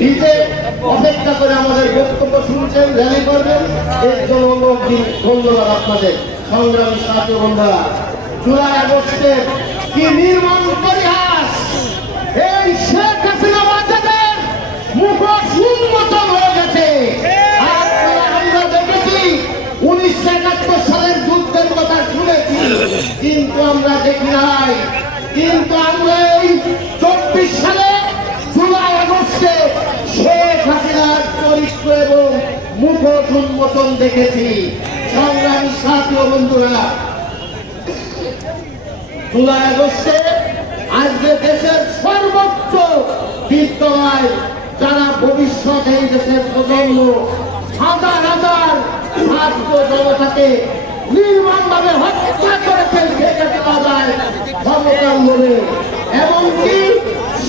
নিজে অপেক্ষা করে আমাদের বক্তব্য শুনছেন র্যালি করবেন এর জন্য ধন্যবাদ। আপনাদের বন্ধুরা জুলাই আগস্টে কি নির্মাণ পরিহাস কিন্তু আমরা দেখি নাই। কিন্তু আমরা এই চব্বিশ সালে জুলাই আগস্টে শেখ হাসিনার চরিত্র এবং মুখোশ উন্মোচন দেখেছি। সংগ্রামী সাথী বন্ধুরা, জুলাই আগস্টে আজকে দেশের সর্বোচ্চ বিদ্যালয়, যারা ভবিষ্যৎ এই দেশের প্রজন্ম, হাজার হাজার ছাত্র জনতাকে নির্মমভাবে হত্যা করেছেন সেটা যায় ক্ষমতার লোভে এমনকি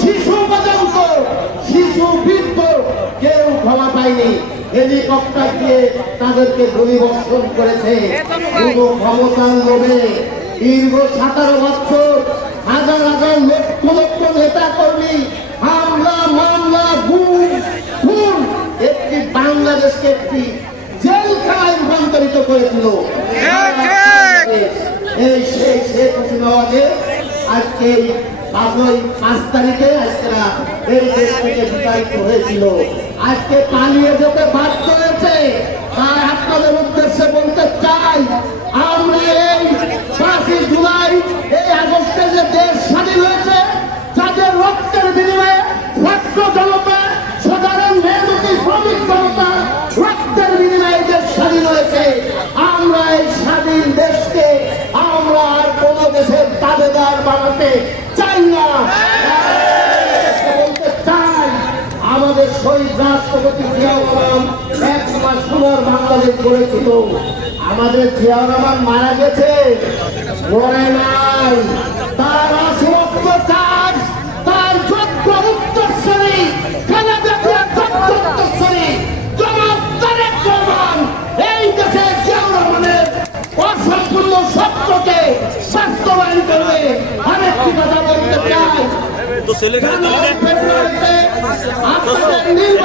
শিশু পর্যন্ত, শিশু বৃদ্ধ কেউ ক্ষমা পায়নি। হেলিকপ্টার দিয়ে তাদেরকে গুলিবর্ষণ করেছে। ক্ষমতার লোভে দীর্ঘ সতেরো বছর হাজার হাজার লক্ষ লক্ষ নেতা কর্মী হামলা, মামলা, গুম একটি বাংলাদেশকে একটি করেছিল। এই সেই শেখ হাসিনা আজকে পাঁচই পাঁচ তারিখে আজকেরা এই দেশ থেকে বিতাড়িত হয়েছিল। আজকে পালিয়ে যেতে বাধ্য হয়েছে। শহীদ রাষ্ট্রপতি জিয়াউর রহমান এক মাস সোনার বাংলাদেশ গড়েছিল। আমাদের জিয়াউর রহমান মারা গেছে। মরে নাই। তার অসমস্ত কাজ তার যোগ্য উত্তরস্বরী খালেদা জিয়ার যোগ্য উত্তরস্বরী জনাব তারেক রহমান এই দেশে জিয়াউর রহমানের অসম্পূর্ণ স্বপ্নকে বাস্তবায়ন করবে আরেকটি কথা বলতে চাই। তো ছেলে